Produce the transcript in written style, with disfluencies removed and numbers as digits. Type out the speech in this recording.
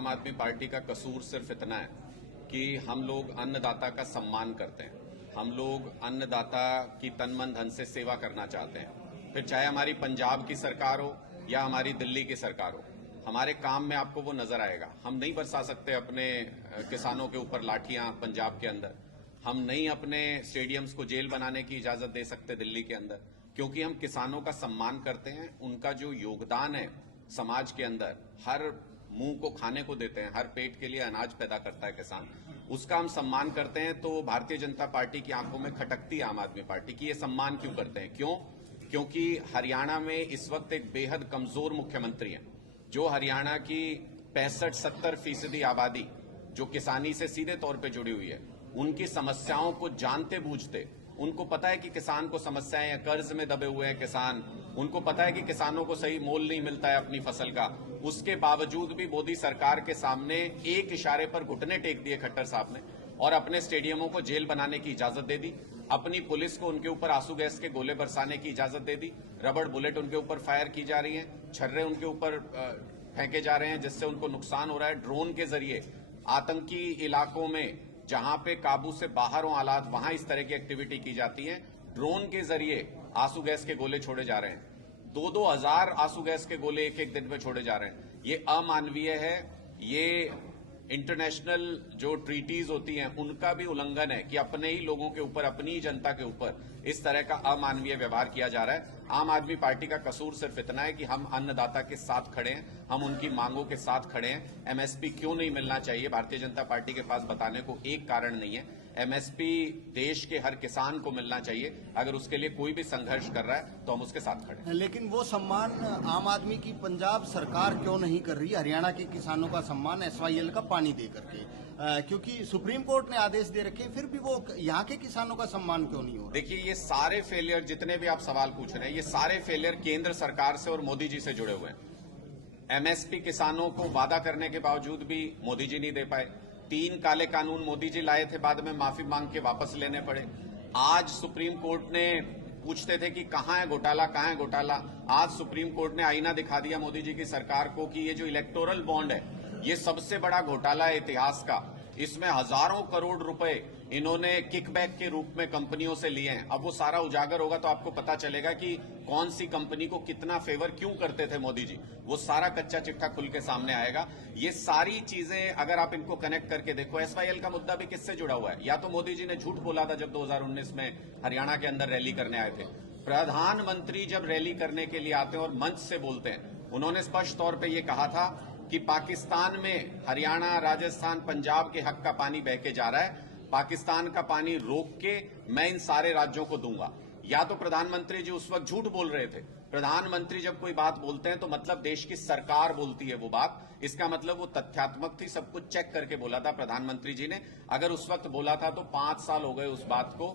आम आदमी पार्टी का कसूर सिर्फ इतना है कि हम लोग अन्नदाता का सम्मान करते हैं। हम लोग अन्नदाता की तन मन धन से सेवा करना चाहते हैं। फिर चाहे हमारी पंजाब की सरकार हो या हमारी दिल्ली की सरकार हो, हमारे काम में आपको वो नजर आएगा। हम नहीं बरसा सकते अपने किसानों के ऊपर लाठियां पंजाब के अंदर। हम नहीं अपने स्टेडियम्स को जेल बनाने की इजाजत दे सकते दिल्ली के अंदर, क्योंकि हम किसानों का सम्मान करते हैं। उनका जो योगदान है समाज के अंदर, हर मुंह को खाने को देते हैं, हर पेट के लिए अनाज पैदा करता है किसान, उसका हम सम्मान करते हैं। तो भारतीय जनता पार्टी की आंखों में खटकती है आम आदमी पार्टी की। ये सम्मान क्यों करते हैं? क्योंकि हरियाणा में इस वक्त एक बेहद कमजोर मुख्यमंत्री हैं, जो हरियाणा की 65-70% आबादी जो किसानी से सीधे तौर पे जुड़ी हुई है, उनकी समस्याओं को जानते बूझते, उनको पता है कि किसान को समस्याएं हैं, कर्ज में दबे हुए हैं किसान, उनको पता है कि किसानों को सही मोल नहीं मिलता है अपनी फसल का। उसके बावजूद भी मोदी सरकार के सामने एक इशारे पर घुटने टेक दिए खट्टर साहब ने और अपने स्टेडियमों को जेल बनाने की इजाजत दे दी। अपनी पुलिस को उनके ऊपर आंसू गैस के गोले बरसाने की इजाजत दे दी। रबड़ बुलेट उनके ऊपर फायर की जा रही है, छर्रे उनके ऊपर फेंके जा रहे हैं, जिससे उनको नुकसान हो रहा है। ड्रोन के जरिए आतंकी इलाकों में जहां पे काबू से बाहर हो हालात, वहां इस तरह की एक्टिविटी की जाती है। ड्रोन के जरिए आंसू गैस के गोले छोड़े जा रहे हैं। 2-2 हजार आंसू गैस के गोले एक दिन में छोड़े जा रहे हैं। ये अमानवीय है। ये इंटरनेशनल जो ट्रीटीज होती हैं उनका भी उल्लंघन है कि अपने ही लोगों के ऊपर, अपनी ही जनता के ऊपर इस तरह का अमानवीय व्यवहार किया जा रहा है। आम आदमी पार्टी का कसूर सिर्फ इतना है कि हम अन्नदाता के साथ खड़े हैं, हम उनकी मांगों के साथ खड़े हैं। एमएसपी क्यों नहीं मिलना चाहिए, भारतीय जनता पार्टी के पास बताने को एक कारण नहीं है। एमएसपी देश के हर किसान को मिलना चाहिए। अगर उसके लिए कोई भी संघर्ष कर रहा है तो हम उसके साथ खड़े हैं। लेकिन वो सम्मान आम आदमी की पंजाब सरकार क्यों नहीं कर रही? हरियाणा के किसानों का सम्मान एसवाईएल का पानी दे करके, क्योंकि सुप्रीम कोर्ट ने आदेश दे रखे, फिर भी वो यहाँ के किसानों का सम्मान क्यों नहीं हो रहा? देखिए, ये सारे फेलियर, जितने भी आप सवाल पूछ रहे हैं, ये सारे फेलियर केंद्र सरकार से और मोदी जी से जुड़े हुए हैं। एमएसपी किसानों को वादा करने के बावजूद भी मोदी जी नहीं दे पाए। 3 काले कानून मोदी जी लाए थे, बाद में माफी मांग के वापस लेने पड़े। आज सुप्रीम कोर्ट ने पूछते थे कि कहां है घोटाला, कहां है घोटाला। आज सुप्रीम कोर्ट ने आईना दिखा दिया मोदी जी की सरकार को कि ये जो इलेक्टोरल बॉन्ड है, ये सबसे बड़ा घोटाला है इतिहास का। इसमें हजारों करोड़ रुपए इन्होंने किकबैक के रूप में कंपनियों से लिए हैं। अब वो सारा उजागर होगा तो आपको पता चलेगा कि कौन सी कंपनी को कितना फेवर क्यों करते थे मोदी जी। वो सारा कच्चा चिट्ठा खुल के सामने आएगा। ये सारी चीजें अगर आप इनको कनेक्ट करके देखो, एसवाईएल का मुद्दा भी किससे जुड़ा हुआ है? या तो मोदी जी ने झूठ बोला था जब 2019 में हरियाणा के अंदर रैली करने आए थे। प्रधानमंत्री जब रैली करने के लिए आते हैं और मंच से बोलते हैं, उन्होंने स्पष्ट तौर पर यह कहा था कि पाकिस्तान में हरियाणा, राजस्थान, पंजाब के हक का पानी बह के जा रहा है, पाकिस्तान का पानी रोक के मैं इन सारे राज्यों को दूंगा। या तो प्रधानमंत्री जी उस वक्त झूठ बोल रहे थे। प्रधानमंत्री जब कोई बात बोलते हैं तो मतलब देश की सरकार बोलती है वो बात, इसका मतलब वो तथ्यात्मक थी, सब कुछ चेक करके बोला था प्रधानमंत्री जी ने। अगर उस वक्त बोला था तो 5 साल हो गए उस बात को।